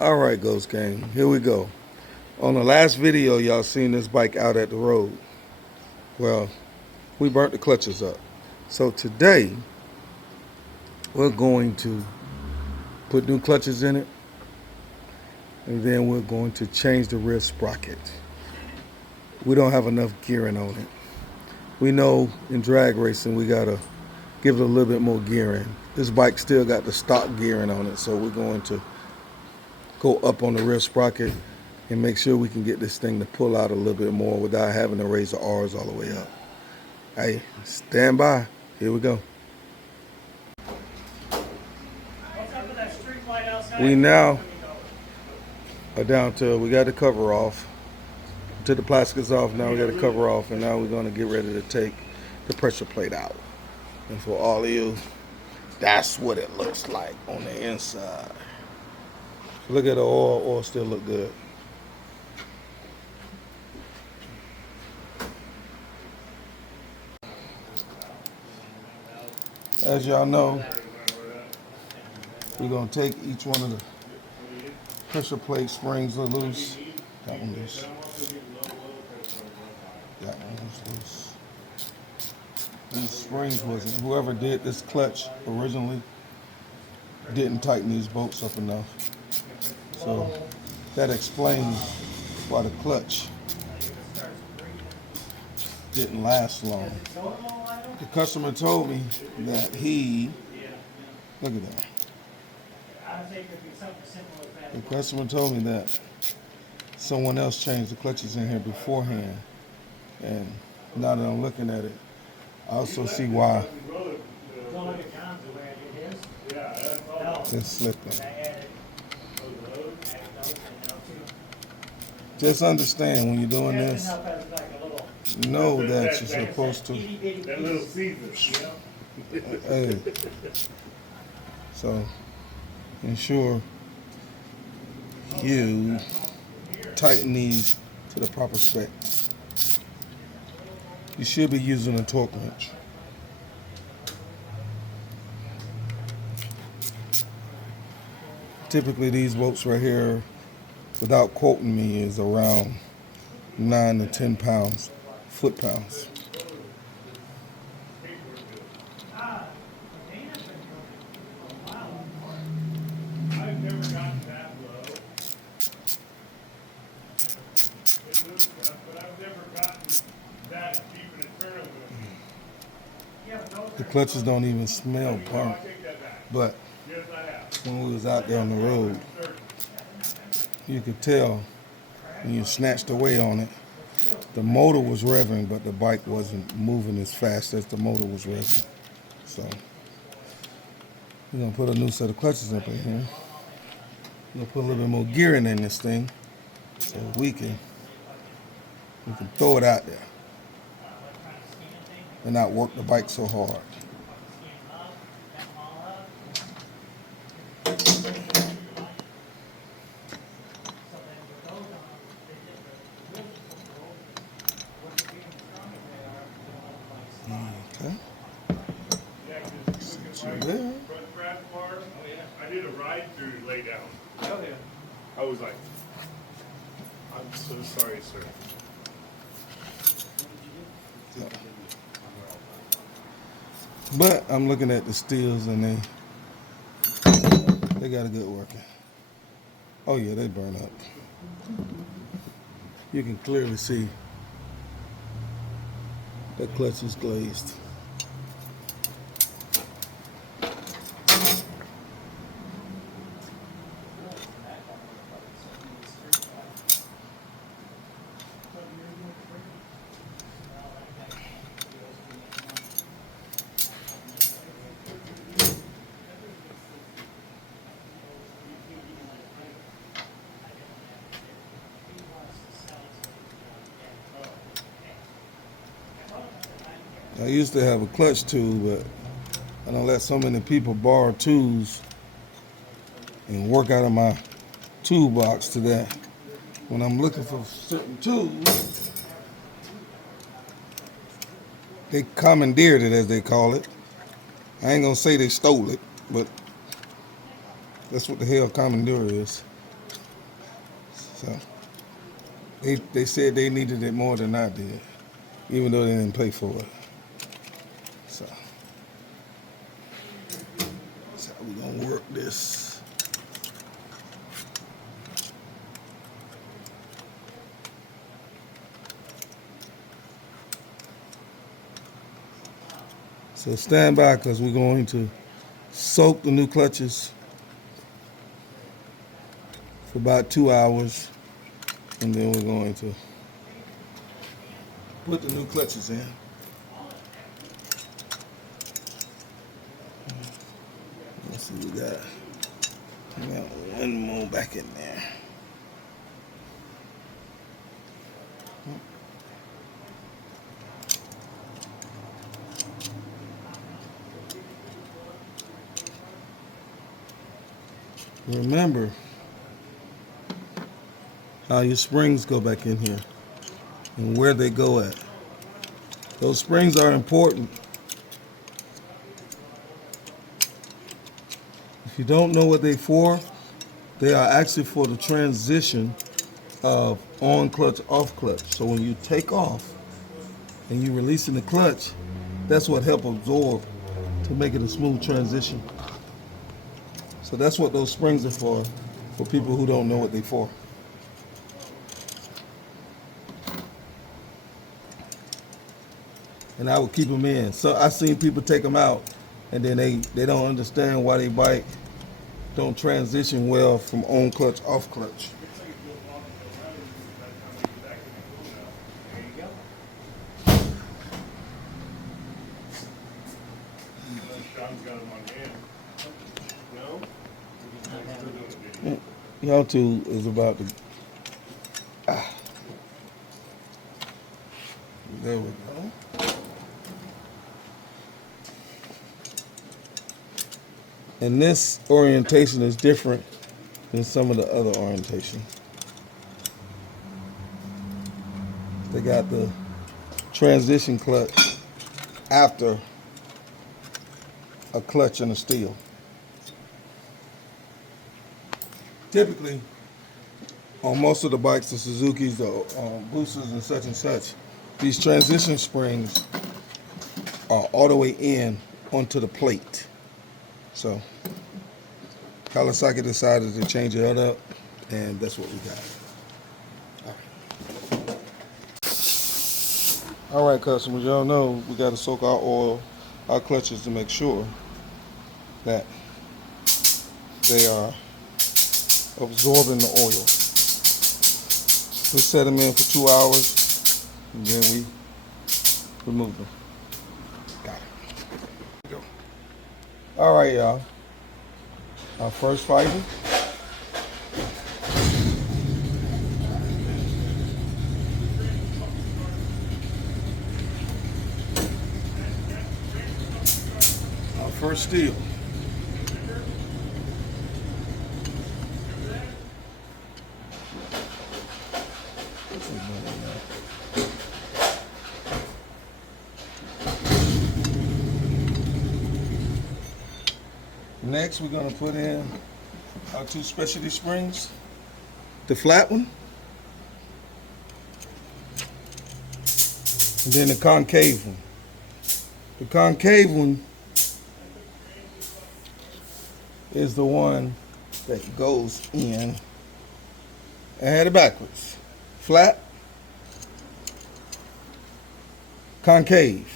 Alright, Ghost Gang, here we go. On the last video, y'all seen this bike out at the road. Well, we burnt the clutches up. So today, we're going to put new clutches in it, and then we're going to change the rear sprocket. We don't have enough gearing on it. We know in drag racing, we gotta give it a little bit more gearing. This bike still got the stock gearing on it, so we're going to go up on the rear sprocket and make sure we can get this thing to pull out a little bit more without having to raise the R's all the way up. Hey, stand by. Here we go. We now are down to, we got the cover off. Took the plastics off, now we got the cover off, and now we're gonna get ready to take the pressure plate out. And for all of you, that's what it looks like on the inside. Look at the oil still look good. As y'all know, we're gonna take each one of the pressure plate springs are loose. That one loose. That one was loose. These springs wasn't, whoever did this clutch originally didn't tighten these bolts up enough. So that explains why the clutch didn't last long. The customer told me that look at that. The customer told me that someone else changed the clutches in here beforehand. And now that I'm looking at it, I also see why it's slipping. Just understand when you're doing this, know that you're supposed to. Hey. So ensure you tighten these to the proper spec. You should be using a torque wrench. Typically these bolts right here, without quoting me, is around 9 to 10 pounds, foot-pounds. The clutches don't even smell burnt, but when we was out there on the road, you could tell when you snatched away on it, the motor was revving, but the bike wasn't moving as fast as the motor was revving. So we're gonna put a new set of clutches up in here. We're gonna put a little bit more gearing in this thing so we can throw it out there and not work the bike so hard. Okay. There. I did a ride through lay down. Oh yeah. I was like, I'm so sorry, sir. But I'm looking at the steels and they got a good working. Oh yeah, they burn up. You can clearly see that clutch is glazed. I used to have a clutch tool, but I don't let so many people borrow tools and work out of my toolbox to that. When I'm looking for certain tools, they commandeered it, as they call it. I ain't gonna say they stole it, but that's what the hell commandeer is. So they said they needed it more than I did, even though they didn't pay for it. So that's how we gonna work this. So stand by, because we're going to soak the new clutches for about 2 hours, and then we're going to put the new clutches in. Let's see, we got one more back in there. Remember how your springs go back in here and where they go at. Those springs are important. If you don't know what they're for, they are actually for the transition of on clutch, off clutch. So when you take off and you're releasing the clutch, that's what helps absorb to make it a smooth transition. So that's what those springs are for people who don't know what they're for. And I would keep them in. So I've seen people take them out, and then they don't understand why their bike don't transition well from on clutch, off clutch. Sean's got them on hand. No? Y'all two is about to. There we go. And this orientation is different than some of the other orientation. They got the transition clutch after a clutch and a steel. Typically, on most of the bikes, the Suzukis, the boosters and such, these transition springs are all the way in onto the plate. So Kawasaki decided to change it up, and that's what we got. All right, customers, y'all know we got to soak our oil, our clutches, to make sure that they are absorbing the oil. We set them in for 2 hours, and then we remove them. Got it. Go. All right, y'all. Our first fiber. Our first steel. Next, we're going to put in our 2 specialty springs, the flat one, and then the concave one. The concave one is the one that goes in. I had it backwards. Flat, concave.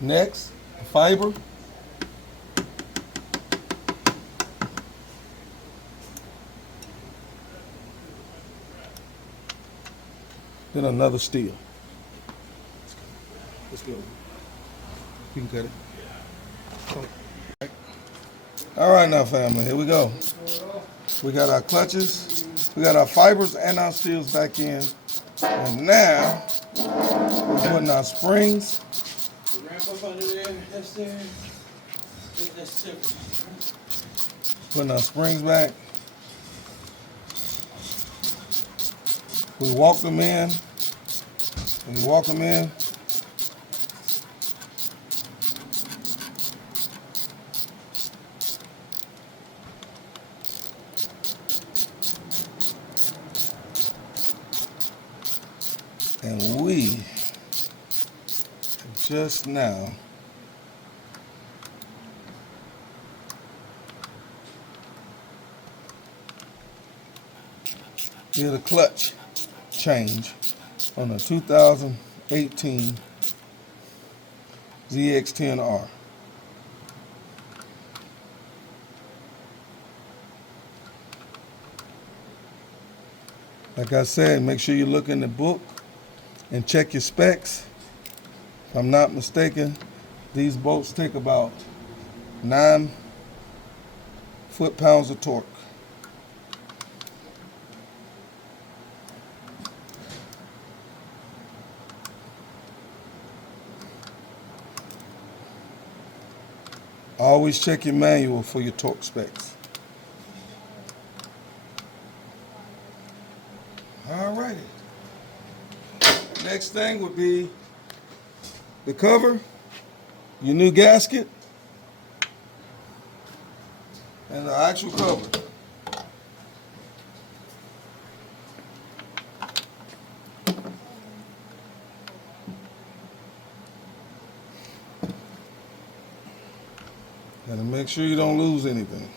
Next, the fiber. Then another steel. Let's go. You can cut it. All right now, family, here we go. We got our clutches, we got our fibers and our steels back in. And now, we're putting our springs. Ramp up under there, that's there. That's separate. Putting our springs back. We walk them in We walk them in. And we just now did a clutch change on a 2018 ZX10R. Like I said, make sure you look in the book and check your specs. If I'm not mistaken, these bolts take about 9 foot-pounds of torque. Always check your manual for your torque specs. Alrighty. Next thing would be the cover, your new gasket, and the actual cover. Gotta make sure you don't lose anything.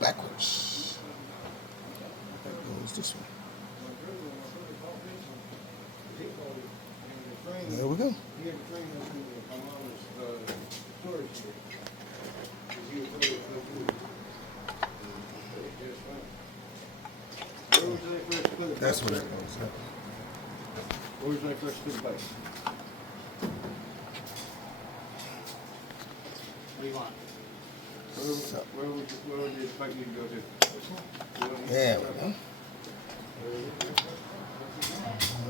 Backwards. That goes this way. There we go. That's where that goes. Where was I first put the bike? What do you want? Where would your bike need to go to? There we go.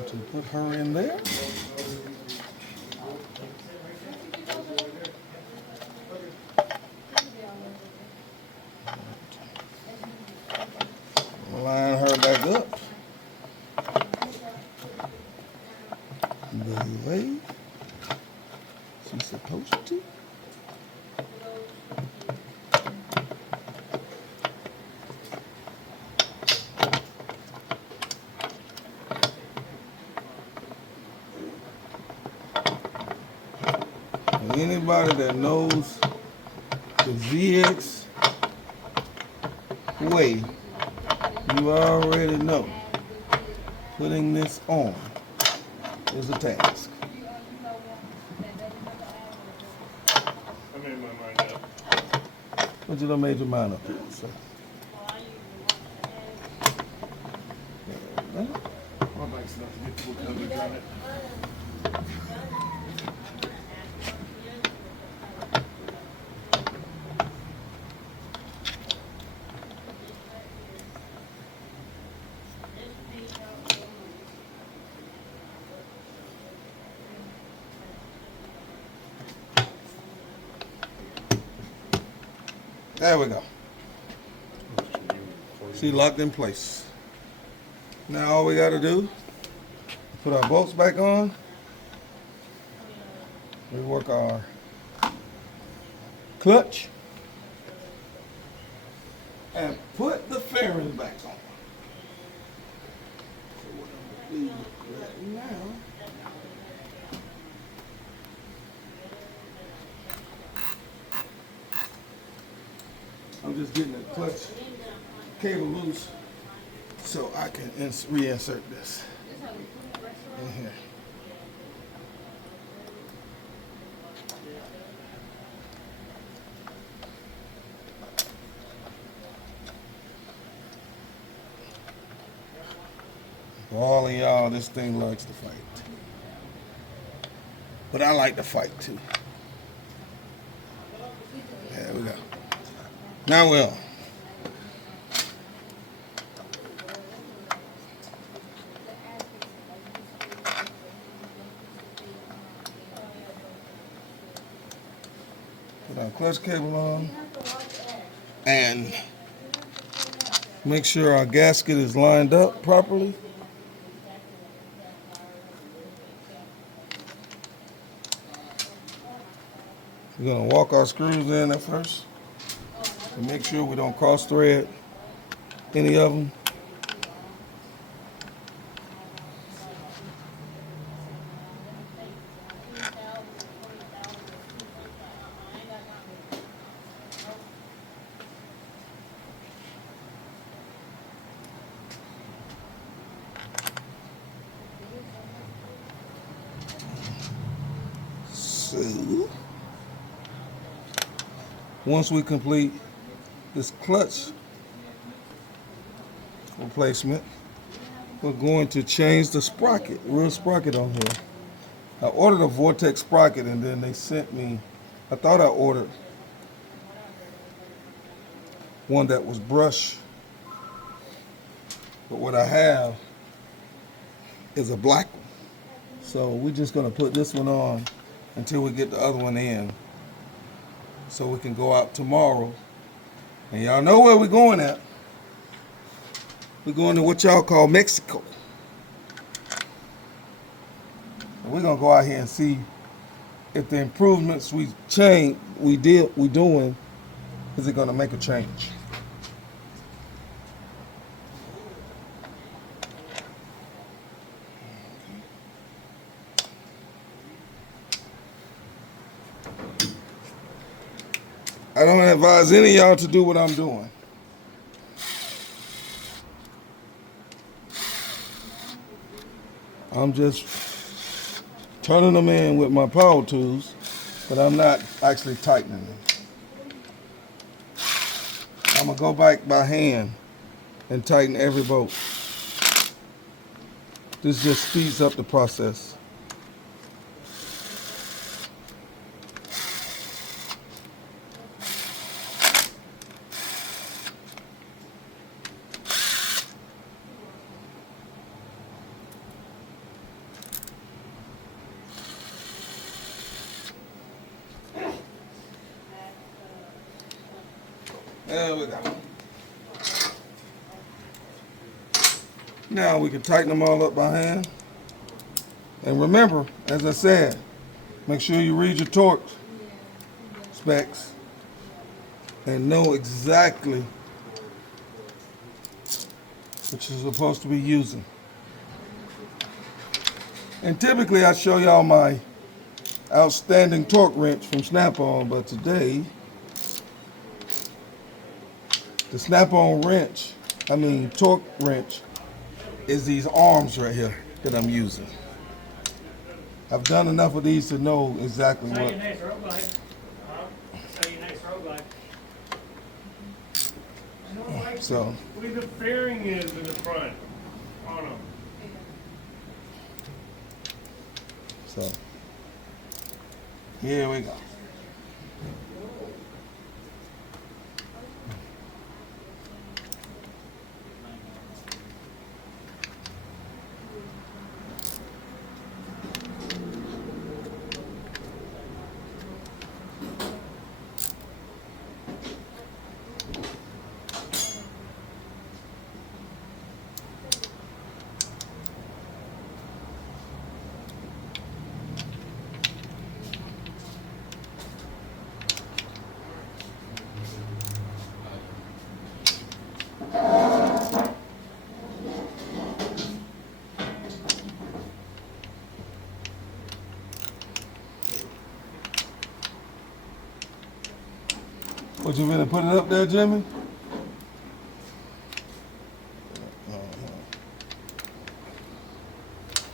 To put her in there. Line her back up the way she's supposed to. And anybody that knows the ZX way, you already know putting this on is a task. I made my mind up. What you done made your mind up here, sir? My bike's not too difficult to come and drive it. There we go. She locked in place. Now all we got to do, put our bolts back on. We work our clutch and put the fairing back on. So what I'm going to do right now, I'm just getting the clutch cable loose so I can reinsert this in here. For all of y'all, this thing likes to fight. But I like to fight too. There we go. Now we're on. Put our clutch cable on. And make sure our gasket is lined up properly. We're gonna walk our screws in at first to make sure we don't cross thread any of them. So, once we complete this clutch replacement, we're going to change the sprocket, real sprocket on here. I ordered a Vortex sprocket and then they sent me, I thought I ordered one that was brush, but what I have is a black one. So we're just gonna put this one on until we get the other one in, so we can go out tomorrow. And y'all know where we're going at. We're going to what y'all call Mexico. And we're gonna go out here and see if the improvements we doing, is it gonna make a change? I don't advise any of y'all to do what I'm doing. I'm just turning them in with my power tools, but I'm not actually tightening them. I'm gonna go back by hand and tighten every bolt. This just speeds up the process. There we go. Now we can tighten them all up by hand. And remember, as I said, make sure you read your torque specs and know exactly what you're supposed to be using. And typically I show y'all my outstanding torque wrench from Snap-on, but today the Snap-on wrench, torque wrench, is these arms right here that I'm using. I've done enough of these to know exactly what. So, where the fairing is in the front on them. So, here we go. What, you gonna put it up there, Jimmy? All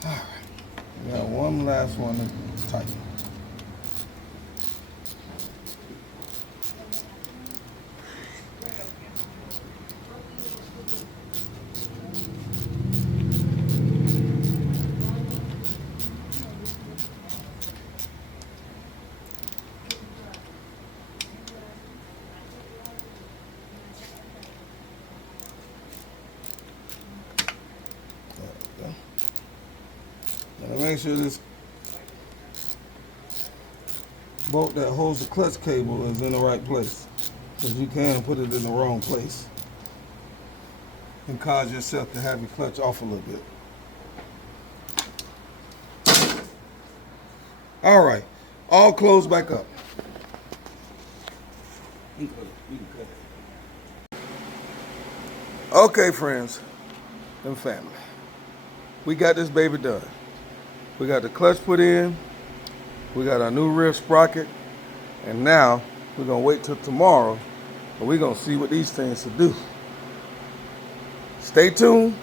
right. We got one last one to tighten. Make sure this bolt that holds the clutch cable is in the right place. Because you can put it in the wrong place and cause yourself to have your clutch off a little bit. All right, all closed back up. Okay, friends and family, we got this baby done. We got the clutch put in, we got our new rear sprocket, and now we're gonna wait till tomorrow and we're gonna see what these things will do. Stay tuned,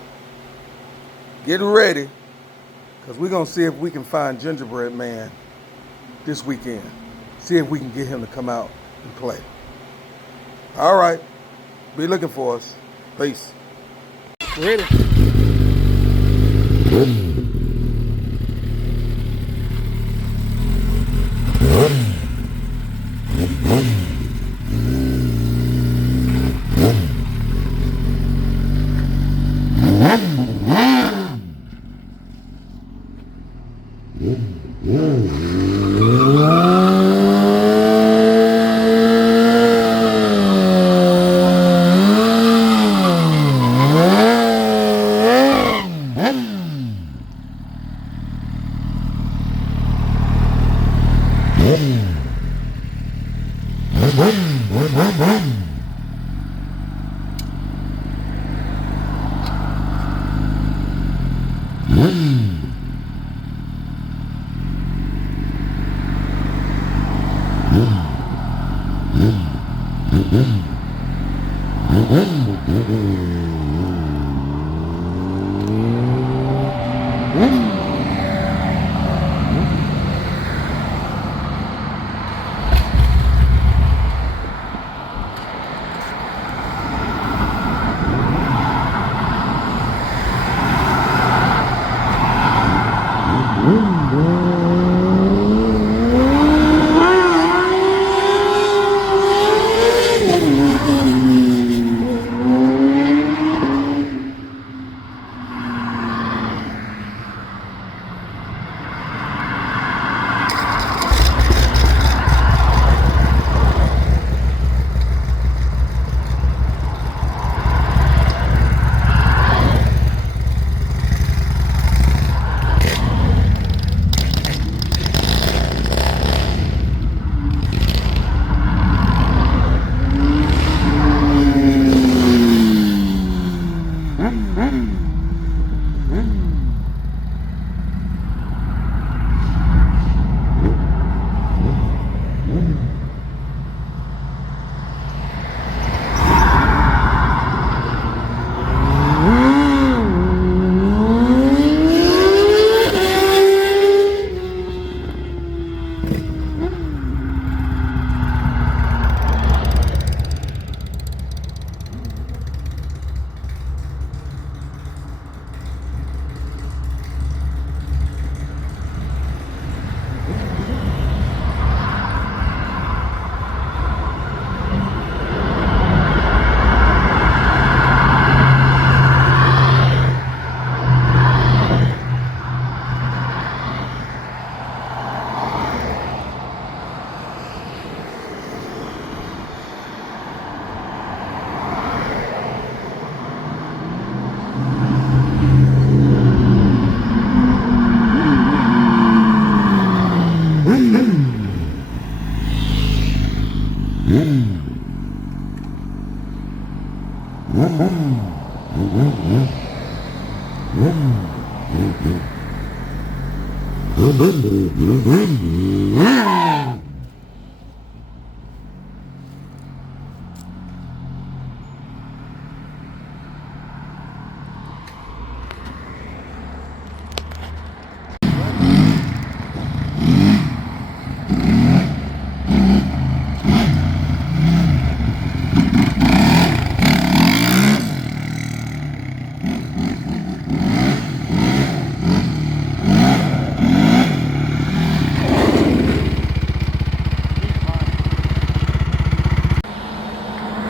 get ready, because we're gonna see if we can find Gingerbread Man this weekend. See if we can get him to come out and play. All right, be looking for us. Peace. Ready?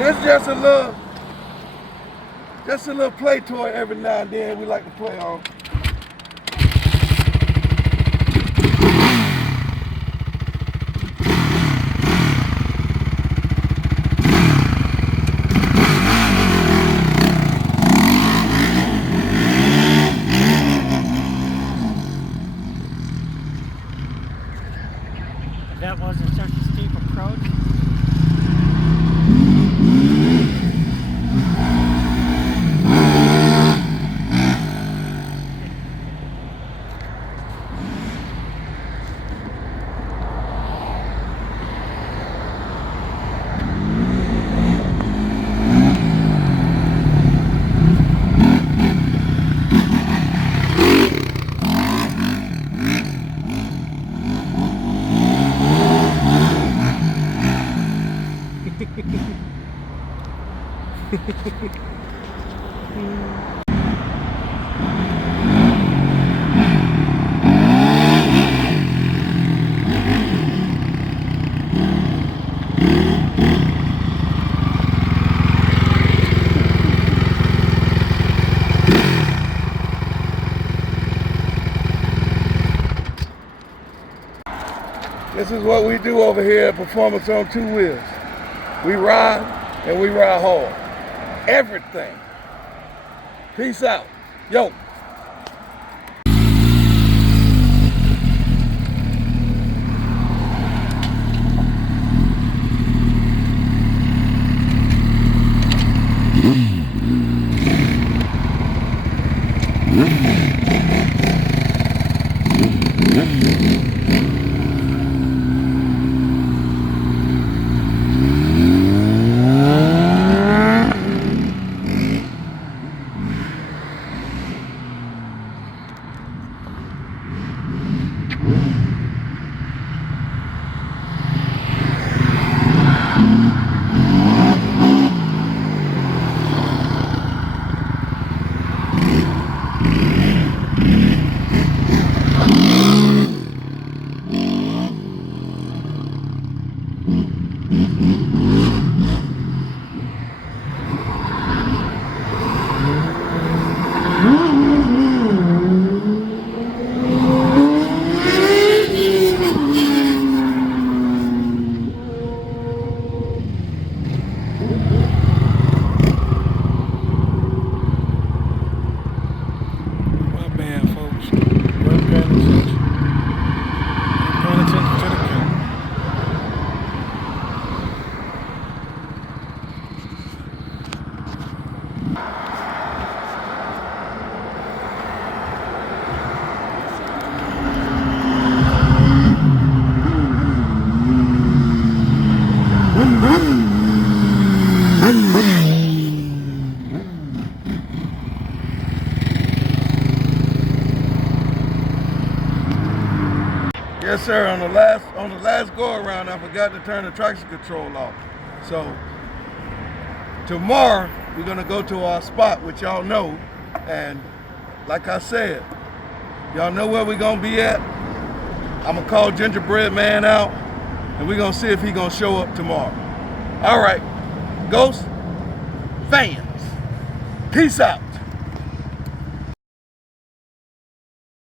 This is just a little play toy every now and then we like to play on. that wasn't such a steep approach. This is what we do over here at Performance on Two Wheels. We ride and we ride hard. Everything. Peace out. Yo. Yes, sir. On the last go around, I forgot to turn the traction control off. So tomorrow we're gonna go to our spot, which y'all know, and like I said, y'all know where we're gonna be at. I'm gonna call Gingerbread Man out, and we're gonna see if he gonna show up tomorrow. All right, Ghost fans, peace out.